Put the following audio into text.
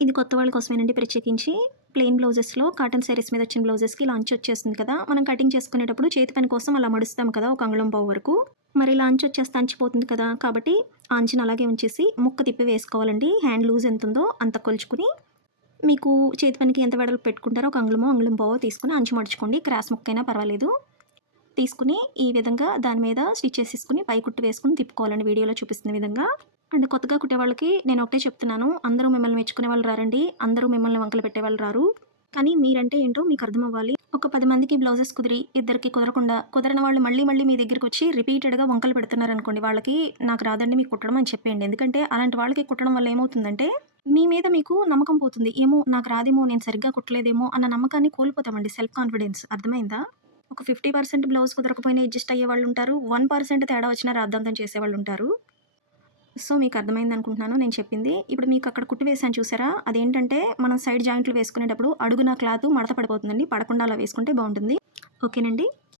ఇది కొత్త వాళ్ళ కోసమేనండి. ప్రత్యేకించి ప్లెయిన్ బ్లౌజెస్లో కాటన్ శారీస్ మీద వచ్చిన బ్లౌజెస్కి లాంచ్ వచ్చేస్తుంది కదా. మనం కటింగ్ చేసుకునేటప్పుడు చేతి పని కోసం అలా మడుస్తాం కదా ఒక అంగుళం పావు వరకు. మరి లాంచ్ వచ్చేస్తే అంచిపోతుంది కదా. కాబట్టి ఆంచిన అంచుని అలాగే ఉంచేసి ముక్క తిప్పి వేసుకోవాలండి. హ్యాండ్ లూజ్ ఎంత ఉందో అంత కొలుచుకుని మీకు చేతి పనికి ఎంత వెడలు పెట్టుకుంటారో ఒక అంగుళమో అంగుళం పావో తీసుకుని అంచు మడుచుకోండి. క్రాస్ ముక్కైనా పర్వాలేదు. తీసుకుని ఈ విధంగా దాని మీద స్టిచ్ చేసేసుకుని పై కుట్టు వేసుకుని తిప్పుకోవాలండి. వీడియోలో చూపిస్తున్న విధంగా. అండ్ కొత్తగా కుట్టే వాళ్ళకి నేను ఒకటే చెప్తున్నాను. అందరూ మిమ్మల్ని మెచ్చుకునే వాళ్ళు రారండి. అందరూ మిమ్మల్ని వంకలు పెట్టే వాళ్ళు రారు. కానీ మీరంటే ఏంటో మీకు అర్థం అవ్వాలి ఒక పది మందికి బ్లౌజెస్ కుదిరి ఇద్దరికి కుదరకుండా కుదరని వాళ్ళు మళ్ళీ మళ్ళీ మీ దగ్గరికి వచ్చి రిపీటెడ్గా వంకలు పెడుతున్నారు అనుకోండి వాళ్ళకి నాకు రాదండి మీకు కుట్టడం అని చెప్పేయండి. ఎందుకంటే అలాంటి వాళ్ళకి కుట్టడం వల్ల ఏమవుతుందంటే మీ మీద మీకు నమ్మకం పోతుంది. ఏమో నాకు రాదేమో నేను సరిగ్గా కుట్టలేదేమో అన్న నమ్మకాన్ని కోల్పోతామండి. సెల్ఫ్ కాన్ఫిడెన్స్ అర్థమైందా? ఒక ఫిఫ్టీ పర్సెంట్ బ్లౌజ్ కుదరకపోయినా అడ్జస్ట్ అయ్యే వాళ్ళు ఉంటారు వన్ పర్సెంట్ తేడా వచ్చినా రాద్దాంతం చేసేవాళ్ళు ఉంటారు సో మీకు అర్థమైంది అనుకుంటున్నాను నేను చెప్పింది. ఇప్పుడు మీకు అక్కడ కుట్టి వేసాను చూసారా? అదేంటంటే మనం సైడ్ జాయింట్లు వేసుకునేటప్పుడు అడుగున క్లాత్ మడత పడిపోతుందండి. పడకుండా అలా వేసుకుంటే బాగుంటుంది. ఓకేనండి?